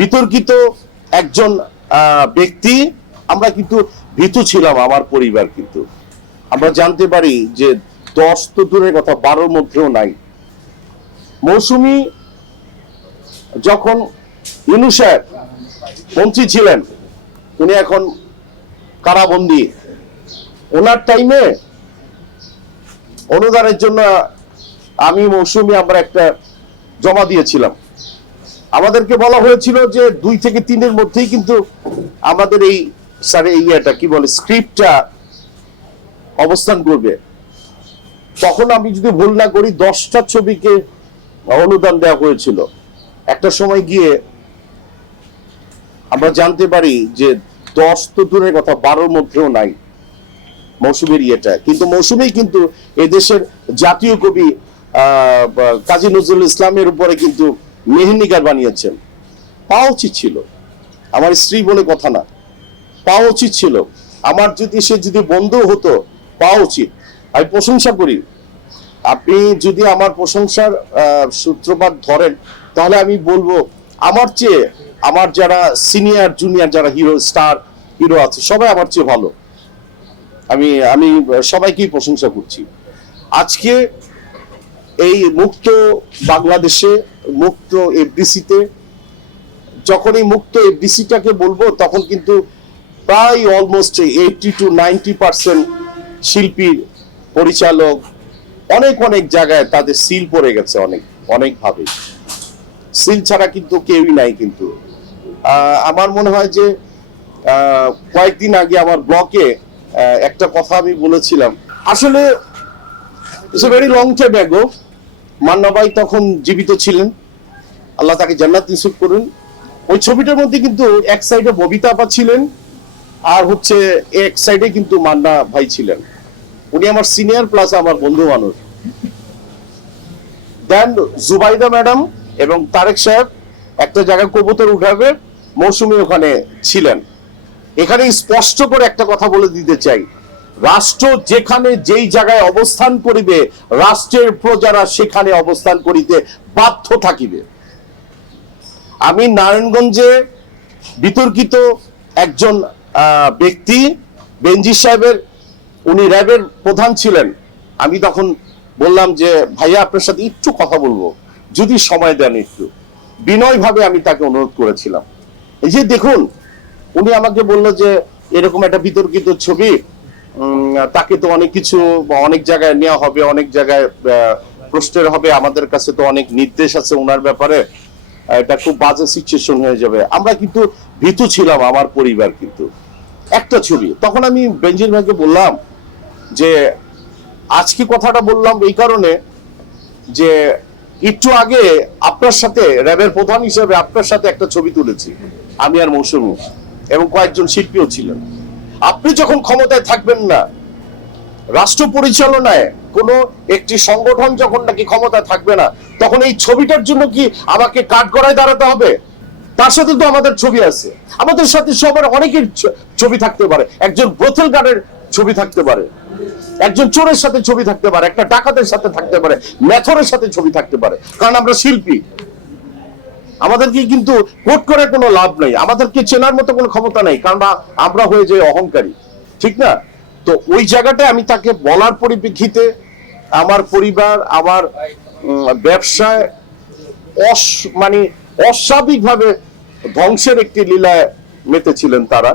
বিতর্কিত একজন ব্যক্তি, আমরা কিন্তু ভীতু ছিলাম আমার পরিবার কিন্তু। আমরা জানতে পারি যে দশ তো দূরের কথা, বারোর মধ্যেও নাই। মৌসুমি যখন ইনু সাহেব মন্ত্রী ছিলেন, উনি এখন কারাবন্দী। ওনার টাইমে অনুদানের জন্য আমি মৌসুমি আমরা একটা জমা দিয়েছিলাম। আমাদেরকে বলা হয়েছিল যে দুই থেকে তিনের মধ্যেই কিন্তু আমাদের এই স্যার ইয়েটা কি বলে স্ক্রিপ্টটা অবস্থান করবে। তখন আমি যদি ভুল না করি দশটা ছবিকে অনুদান দেওয়া হয়েছিল। একটা সময় গিয়ে আমরা জানতে পারি যে দশ তো দূরের কথা বারোর মধ্যেও নাই মৌসুমীর ইয়েটা। কিন্তু মৌসুমী কিন্তু এদেশের জাতীয় কবি আহ, কাজী নজরুল ইসলামের উপরে কিন্তু মেহেন্দিকার বানিয়েছেন। পাওয়া উচিত ছিল আমার স্ত্রী বলে কথা না। পাওয়া উচিত ছিল আমার যদি সে যদি বন্ধু হতো পাওয়া উচিত। আমি প্রশংসা করি। আপনি যদি আমার প্রশংসার সূত্রপাত ধরেন, তাহলে আমি বলব, আমার চেয়ে আমার যারা সিনিয়র, জুনিয়র, যারা হিরো, স্টার, হিরো আছে, সবাই আমার চেয়ে ভালো। আমি আমি সবাইকেই প্রশংসা করছি। আজকে এই মুক্ত বাংলাদেশে মুক্ত এফডিসিতে। যখন এই মুক্ত এফডিসিটাকে বলব, তখন কিন্তু প্রায় almost eighty to ninety percent শিল্পীর পরিচালক অনেক অনেক জায়গায় তাদের সিল পড়ে গেছে অনেক, অনেকভাবে। সিল ছাড়া কিন্তু কেউই নাই কিন্তু। আমার মনে হয় যে কয়েকদিন আগে আমার ব্লকে একটা কথা আমি বলেছিলাম। আসলে it's a very long time ago Manna ভাই তখন জীবিত ছিলেন। আল্লাহ তাকে জান্নাত নসিব করুন। ওই ছবিটার মধ্যে কিন্তু এক সাইডে ববিতা আপা ছিলেন, আর হচ্ছে এক সাইডে কিন্তু মান্না ভাই ছিলেন। উনি আমার সিনিয়র প্লাস আমার বন্ধু মানুষ। দেন জুবাইদা ম্যাডাম এবং তারেক সাহেব একটা জায়গায় কবুতর উঠাবে, মৌসুমী ওখানে ছিলেন। এখানে স্পষ্ট করে একটা কথা বলে দিতে চাই। রাষ্ট্র যেখানে যেই জায়গায় অবস্থান করিবে, রাষ্ট্রের প্রজারা সেখানে অবস্থান করিতে বাধ্য থাকিবে। আমি নারায়ণগঞ্জে বিতর্কিত একজন ব্যক্তি বেঞ্জি সাহেবের, উনি র্যাবের প্রধান ছিলেন। আমি তখন বললাম যে, ভাইয়া, আপনার সাথে একটু কথা বলব, যদি সময় দেন একটু। বিনয়ভাবে আমি তাকে অনুরোধ করেছিলাম। এই যে দেখুন, উনি আমাকে বলল যে, এরকম একটা বিতর্কিত ছবি তাকে তো অনেক কিছু অনেক জায়গায় নেওয়া হবে, অনেক জায়গায় প্রশ্নের হবে, আমাদের কাছে তো অনেক নির্দেশ আছে ওনার ব্যাপারে। এটা খুব বাজে সিচুয়েশন হয়ে যাবে। আমরা কিন্তু ভীতু ছিলাম, আমার পরিবার কিন্তু। একটা ছবি, তখন আমি বেঞ্জির ভাইকে বললাম যে, আজকে কথাটা বললাম এই কারণে যে, একটু আগে আপনার সাথে, র্যাবের প্রধান হিসেবে আপনার সাথে একটা ছবি তুলেছি, আমি আর মৌসুমী এবং কয়েকজন শিল্পীও ছিলেন। আপনি যখন ক্ষমতায় থাকবেন না, রাষ্ট্র পরিচালনায় কোন একটি সংগঠন যখন নাকি ক্ষমতায় থাকবে না, তখন এই ছবিটার জন্য কি আমাকে কাঠগড়ায় দাঁড়াতে হবে? তার সাথে তো আমাদের ছবি আছে। আমাদের সাথে সবার অনেকের ছবি থাকতে পারে। একজন ব্রথেল গার্ডের ছবি থাকতে পারে। একজন চোরের সাথে ছবি থাকতে পারে। একটা ডাকাতের সাথে থাকতে পারে। মেথরের সাথে ছবি থাকতে পারে। কারণ আমরা শিল্পী। আমাদেরকে কিন্তু কোট করে কোনো লাভ নেই। আমাদেরকে চেনার মতো কোনো ক্ষমতা নেই, কারণ আমরা হয়ে যাই অহংকারী। ঠিক না? তো ওই জায়গাটায় আমি তাকে বলার পরিপ্রেক্ষিতে আমার পরিবার, আমার ব্যবসায় অস মানে অস্বাভাবিকভাবে ধ্বংসের একটি লীলায় মেতেছিলেন তারা।